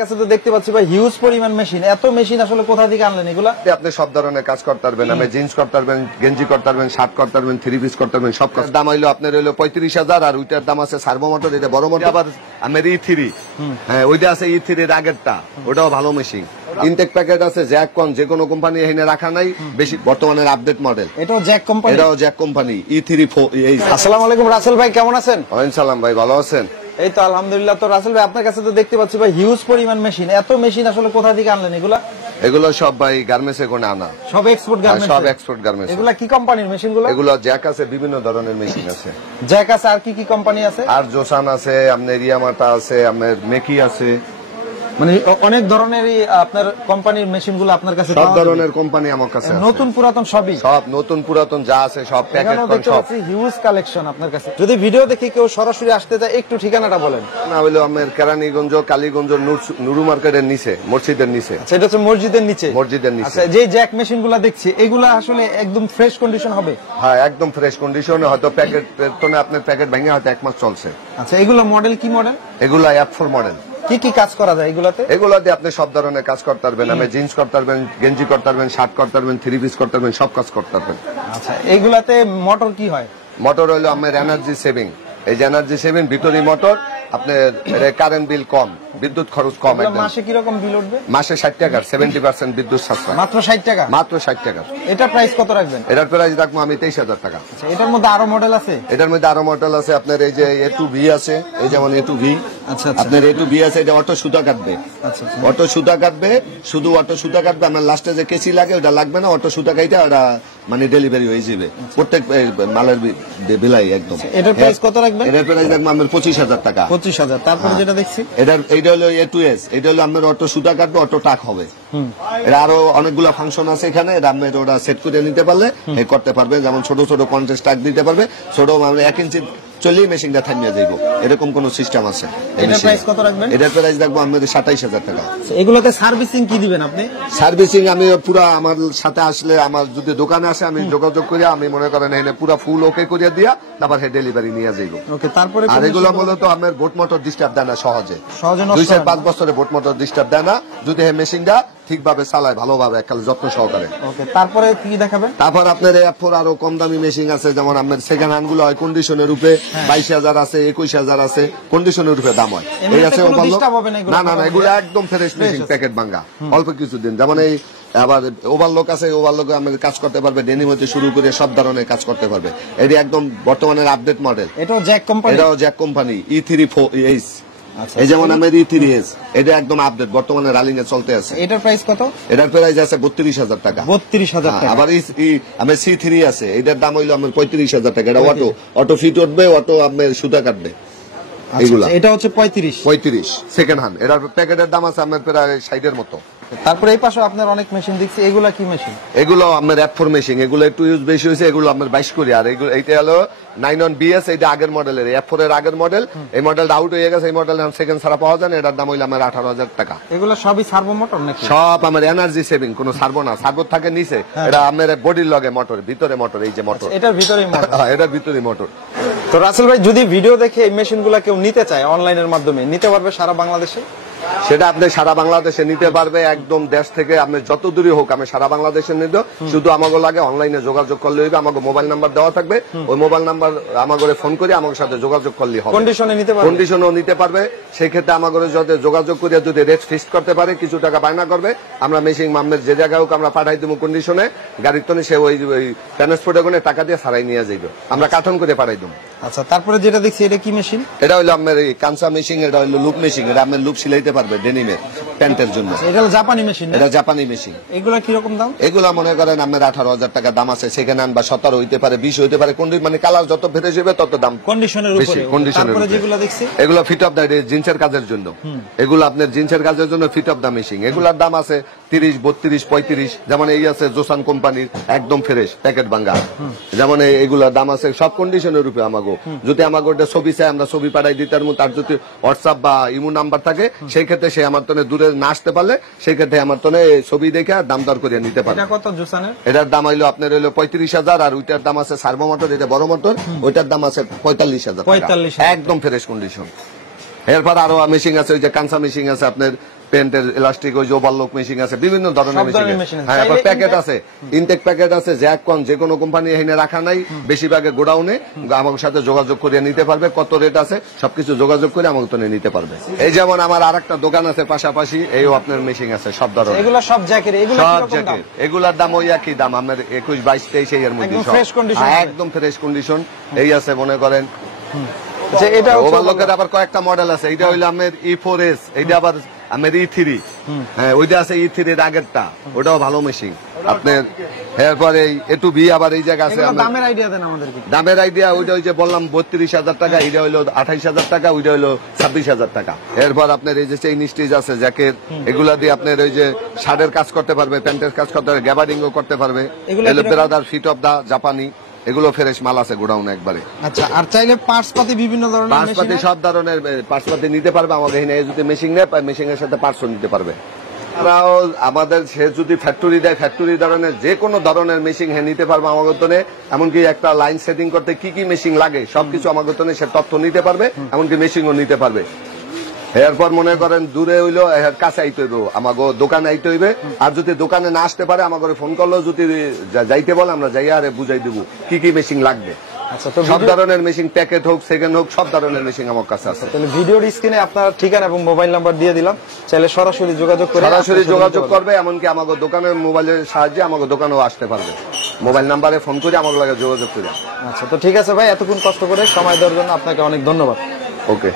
কাছে তো দেখতে পাচ্ছি ভাই হিউজ পরিমাণ মেশিন। এত মেশিন আসলে কোথা থেকে আনলেন এগুলা? আপনি সব ধরনের কাজ করতে পারবেন। আপনি জিন্স করতে পারবেন, গেঞ্জি করতে পারবেন, শার্ট করতে পারবেন, থ্রি পিস করতে পারবেন। সব কাজ দাম হইলো আপনার হইলো 35,000 আর ওইটার দাম আছে সার্ভো মোটর, এটা বড় মোটর। আবার আমার E3 হ্যাঁ ওইটা আছে E3 এর আগেরটা, ওটাও ভালো মেশিন। ইনটেক প্যাকেট আছে জ্যাক কোন যে কোনো কোম্পানি এখানে রাখা নাই, বেশি বর্তমানের আপডেট মডেল। এটাও জ্যাক কোম্পানি? এটাও জ্যাক কোম্পানি E3 এই। আসসালামু আলাইকুম রাসেল ভাই, কেমন আছেন? ওয়ালাইকুম সালাম ভাই, ভালো আছেন? এই তো আলহামদুলিল্লাহ। তো রাসেল ভাই আপনার কাছে তো দেখতে পাচ্ছি ভাই হিউজ পরিমাণ মেশিন। এত মেশিন আসলে কোথা থেকে আনলেন এগুলা? এগুলো সব ভাই গার্মেন্টস এ কোনে আনা, সব এক্সপোর্ট গার্মেন্টস? সব এক্সপোর্ট গার্মেন্টস। এগুলা কি কোম্পানির মেশিন গুলো? এগুলো জ্যাক আছে, বিভিন্ন ধরনের মেশিন আছে। জ্যাক আছে, আর কি কি কোম্পানি আছে? আর জোসান আছে, আপনার রিয়ামাটা আছে, আপনার মেকি আছে, মানে অনেক ধরনেরই আপনার কোম্পানির মেশিন গুলো আপনার কাছে? সব ধরনের কোম্পানি আমার কাছে আছে, নতুন পুরাতন সবই? সব নতুন পুরাতন যা আছে সব প্যাকেট কোন সব হিউজ কালেকশন আপনার কাছে। যদি ভিডিও দেখে কেউ সরাসরি আসতে চায় একটু ঠিকানাটা বলেন। না হইলো আমার কেরানীগঞ্জ কালীগঞ্জ নুরু মার্কেটের নিচে, মসজিদের নিচে। সেটা হচ্ছে মসজিদের নিচে? মসজিদের নিচে। আচ্ছা, যে জ্যাক মেশিন গুলা দেখছি এগুলা আসলে একদম ফ্রেশ কন্ডিশন হবে? হ্যাঁ একদম ফ্রেশ কন্ডিশন, হয়তো প্যাকেট তোনে আপনার প্যাকেট ভেঙে হয়তো 1 মাস চলছে। আচ্ছা, এগুলো মডেল কি মডেল? এগুলা F4 মডেল। কি কি কাজ করা যায় এগুলাতে? এগুলাতে আপনি সব ধরনের কাজ করতে পারবেন। আপনি জিন্স করতে পারবেন, গেঞ্জি করতে পারবেন, শার্ট করতে পারবেন, থ্রি পিস করতে পারবেন, সব কাজ করতে পারবেন। আচ্ছা, এগুলাতে মোটর কি হয়? মোটর হলো আমার এনার্জি সেভিং। এই যে এনার্জি সেভিং ভিতরি মোটর, আপনার কারেন্ট বিল কম, বিদ্যুৎ খরচ কম। মাসে কিরকম বিল উঠবে? মাসে 60 টাকার 70% বিদ্যুৎ সাশ্রয়। মাত্র 60 টাকা? মাত্র 60 টাকা। এটা প্রাইস কত রাখবেন? এটার প্রাইস রাখবো আমি 23,000 টাকা। আচ্ছা, এটার মধ্যে আরো মডেল আছে? এটার মধ্যে আরো মডেল আছে, আপনার এই যে A2V আছে, এই যেমন A2V। আচ্ছা, আপনার A2V আছে, এটা অটো সুতা কাটবে। আচ্ছা, অটো সুতা কাটবে, শুধু অটো সুতা কাটবে। আমার লাস্টে যে কেসি লাগে ওটা লাগবে না, অটো সুতা কাইটা ওটা মানে ডেলিভারি হয়ে যাবে প্রত্যেক মালের বেলায় একদম। এটার প্রাইস কত রাখবেন? এটার প্রাইস রাখবো আমার 25,000 টাকা। 25,000। তারপরে যেটা দেখছি এইটা হলো A2S, এটা হলো আপনার অটো সুতা কাটবে, অটো টাক হবে। এটা আরো অনেকগুলো ফাংশন আছে এখানে, আপনি ওটা সেট করে নিতে পারলে করতে পারবে। যেমন ছোট ছোট কন্টেস্ট টাক দিতে পারবে, ছোট মানে 1 ইঞ্চি চললেই মেশিনটা থামিয়ে যাইব, এরকম কোন সিস্টেম আছে। এটার প্রাইস কত রাখবেন? এটার প্রাইস রাখবো আমাদের 27,000 টাকা। এগুলোতে সার্ভিসিং কি দিবেন আপনি? সার্ভিসিং আমি পুরা আমার সাথে আসলে, আমার যদি দোকানে আসে আমি যোগাযোগ করি, আমি মনে করেন এনে পুরা ফুল ওকে করিয়া দিয়া তারপর হে ডেলিভারি নিয়ে যাইব। ওকে, তারপরে আর এগুলো মূলত আমার বোট মোটর ডিস্টার্ব দেয় না, সহজে 2-5 বছরে বোট মোটর ডিস্টার্ব দেয় না, যদি হে মেশিনটা ঠিকভাবে চালায় ভালোভাবে, এককালে যত্ন সহকারে। ওকে, তারপরে কি দেখাবেন? তারপর আপনার F4 আরো কম দামি মেশিন আছে, যেমন আপনার সেকেন্ড হ্যান্ড গুলো হয় কন্ডিশনের রূপে 22,000 আছে, 21,000 আছে, কন্ডিশনের রূপে দাম হয়। এই আছে না না না, এগুলো একদম ফ্রেশ মেশিন, প্যাকেট ভাঙা, অল্প কিছুদিন। যেমন এই আবার ওভারলোক আছে, ওভারলোকে আমাদের কাজ করতে পারবে, ডেনিম হতে শুরু করে সব ধরনের কাজ করতে পারবে। এটি একদম বর্তমানের আপডেট মডেল। এটাও জ্যাক কোম্পানি? এটাও জ্যাক কোম্পানি E3S। এই যেমন আমার E3S, এটা একদম আপডেট, বর্তমানে রানিং এ চলতে আছে। এটার প্রাইস কত? এটার প্রাইস আছে 32,000 টাকা। 32,000 টাকা। আবার আমার C3 আছে, এটার দাম হইলো আমার 35,000 টাকা। এটা অটো ফিট উঠবে, অটো আপনার সুতা কাটবে। এগুলা এটা হচ্ছে 35 সেকেন্ড হ্যান্ড। এটার প্যাকেটের দাম আছে আমার প্রায় 60 এর মতো। তারপরে এই পাশে আপনার অনেক মেশিন দেখছি, এগুলা কি মেশিন? এগুলো আপনার F4 মেশিন, এগুলো একটু ইউজ বেশি হয়েছে, এগুলো আপনার 22 করি। আর এগুলো এইটা হলো 91BS, এটা আগের মডেলের, F4 এর আগের মডেল। এই মডেলটা আউট হয়ে গেছে, এই মডেল সেকেন্ড ছাড়া পাওয়া যায় না। এটার দাম হইলো আমার 18,000 টাকা। এগুলো সবই সার্ভো মোটর নাকি? সব আমার এনার্জি সেভিং, কোনো সার্ভো না, সার্ভো থাকে নিচে। এটা আমার বডির লগে মোটর, ভিতরে মোটর, এই যে মোটর, এটার ভিতরেই মোটর। হ্যাঁ এটার ভিতরে মোটর। তো রাসেল ভাই, যদি ভিডিও দেখে এই মেশিনগুলো কেউ নিতে চায় অনলাইনের মাধ্যমে, নিতে পারবে সারা বাংলাদেশে? সেটা আপনি সারা বাংলাদেশে নিতে পারবে, একদম দেশ থেকে আপনি যত দূরে হোক, আমি সারা বাংলাদেশে নিতে। শুধু আমাকে লাগে অনলাইনে যোগাযোগ করলে হইবে, আমাকে মোবাইল নাম্বার দেওয়া থাকবে, ওই মোবাইল নাম্বার আমাকে ফোন করে আমার সাথে যোগাযোগ করলে হবে। কন্ডিশনে নিতে পারবে? কন্ডিশনও নিতে পারবে। সেই ক্ষেত্রে আমাকে যদি যোগাযোগ করে যদি রেট ফিক্সড করতে পারে, কিছু টাকা বায়না করবে, আমরা মেশিন মামের যে জায়গায় হোক আমরা পাঠাই দেবো কন্ডিশনে, গাড়ির তনে সে ওই ট্রান্সপোর্টে করে টাকা দিয়ে সারাই নিয়ে যাইবে, আমরা কার্টন করে পাঠাই দেবো। আচ্ছা, তারপরে যেটা দেখছি এটা কি মেশিন? এটা হইলো আপনার কাঁচা মেশিন, এটা হইলো লুপ মেশিন। এটা আপনার লুপ সিলাইতে পারবে ডেনিমের প্যান্টের জন্য। এটা জাপানি মেশিন? এটা জাপানি মেশিন। এগুলা কিরকম দাম? এগুলা মনে করেন আপনার 18,000 টাকা দাম আছে, সেকেন্ড হ্যান্ড বা 17 হইতে পারে, 20 হইতে পারে, মানে কালার যত ফ্রেশ হবে তত দাম কন্ডিশনের উপরে। তারপরে যেগুলো দেখছি এগুলো ফিট অফ দা জিন্সের কাজের জন্য, এগুলো আপনার জিন্সের কাজের জন্য ফিট অফ দা মেশিন। এগুলার দাম আছে 30, 32, 35। যেমন এই আছে জোসান কোম্পানির, একদম ফ্রেশ প্যাকেট ভাঙা। যেমন এইগুলার দাম আছে সব কন্ডিশনের উপরে। আমাগো যদি আমাকে ওটা ছবি চাই, আমরা ছবি পাঠাই দিতে পারবো। তার যদি হোয়াটসঅ্যাপ বা ইমো নাম্বার থাকে, সেই ক্ষেত্রে সে আমার তনে দূরে না আসতে পারলে সেই ক্ষেত্রে আমার তনে ছবি দেখে দাম দর করে নিতে পারবে। এটা কত জোসানের? এটার দাম হইলো আপনার হইলো 35,000। আর ওইটার দাম আছে সার্ভো মোটর, এটা বড় মোটর, ওইটার দাম আছে 45,000 টাকা, একদম ফ্রেশ কন্ডিশন। এরপর আরো মেশিন আছে, ওই যে কাঁচা মেশিন আছে আপনার পেন্টের ইলাস্টিক, ওই যে ওভারলক মেশিন আছে, বিভিন্ন ধরনের সব মেশিন ধরনের আছে। machine আছে। হ্যাঁ, এবার চাইলে প্যাকেট আছে, ইনটেক প্যাকেট আছে, জ্যাক কন, যে কোনো কোম্পানি এখানে রাখা নাই, বেশিরভাগে গোডাউনে আমার সাথে যোগাযোগ করে নিতে পারবে, কত রেট আছে সবকিছু যোগাযোগ করে আমার তো নিতে পারবে। এই যেমন আমার আরেকটা দোকান আছে পাশাপাশি, এইও আপনার মেশিন আছে সব ধরনের, এগুলো সব জ্যাকের, এগুলো সব কিরকম দাম? জ্যাকেট, এগুলার দাম ওই একই দাম, আমার 21, 22, 23 এর মধ্যে একদম সব। fresh condition হ্যাঁ, হবে। একদম ফ্রেশ কন্ডিশন। এই আছে মনে করেন যে এটা হচ্ছে ওভারলকের আবার কয়েকটা মডেল আছে, এটা হইলো আমের E4S, এইটা আবার আমের E3, হ্যাঁ ওইটা আছে E3 এর আগেরটা, ওটাও ভালো মেশিন আপনার। এরপরে A2B আবার এই জায়গা আছে। এগুলো দামের আইডিয়া দেন আমাদেরকে। দামের আইডিয়া ওইটা ওই যে বললাম 32,000 টাকা, এটা হইলো 28,000 টাকা, ওইটা হইলো 26,000 টাকা। এরপর আপনার এই যে চেইন স্টিচ আছে জ্যাকেট, এগুলা দিয়ে আপনার ওই যে শার্টের কাজ করতে পারবে, প্যান্টের কাজ করতে পারবে, গ্যাবার্ডিংও করতে পারবে। এগুলা এগুলো কিরকম? ব্রাদার ফিট অফ দা জাপানি, এগুলো ফ্রেশ মাল আছে গোডাউনে একবারে। আচ্ছা, আর চাইলে পার্টস পাতি বিভিন্ন ধরনের পার্টসপাতি মেশিন সব ধরনের পার্টসপাতি নিতে পারবে আমাদের এখানে। যদি মেশিন নেয়, মেশিনের সাথে পার্টসও নিতে পারবে। তারাও আমাদের সে যদি ফ্যাক্টরি দেয়, ফ্যাক্টরি ধরনের যে কোনো ধরনের মেশিন হ্যাঁ নিতে পারবে আমার গতনে। এমনকি একটা লাইন সেটিং করতে কি কি মেশিন লাগে সবকিছু আমার গতনে সে তথ্য নিতে পারবে, এমনকি মেশিনও নিতে পারবে। এরপর মনে করেন দূরে হইলো কাছে আইতে হইব, আমাকে দোকানে আইতে হইবে। আর যদি দোকানে না আসতে পারে আমাকে ফোন করলেও যদি যাইতে বলে, আমরা যাই আর বুঝাই দেবো কি কি মেশিন লাগবে। আচ্ছা, তো সব ধরনের মেশিন, প্যাকেট হোক সেকেন্ড হোক, সব ধরনের মেশিন আমার কাছে আছে। তাহলে ভিডিওর স্ক্রিনে আপনার ঠিকানা এবং মোবাইল নাম্বার দিয়ে দিলাম, চাইলে সরাসরি যোগাযোগ করে সরাসরি আপনার সাথে যোগাযোগ নিতে করবে, এমনকি আমাকে দোকানের মোবাইলের সাহায্যে আমাকে দোকানেও আসতে পারবে। মোবাইল নাম্বারে ফোন করে আমাকে লাগে যোগাযোগ করে। পারবেন। আচ্ছা, তো ঠিক আছে ভাই, এতক্ষণ কষ্ট করে সময় দেওয়ার জন্য আপনাকে অনেক ধন্যবাদ। ওকে।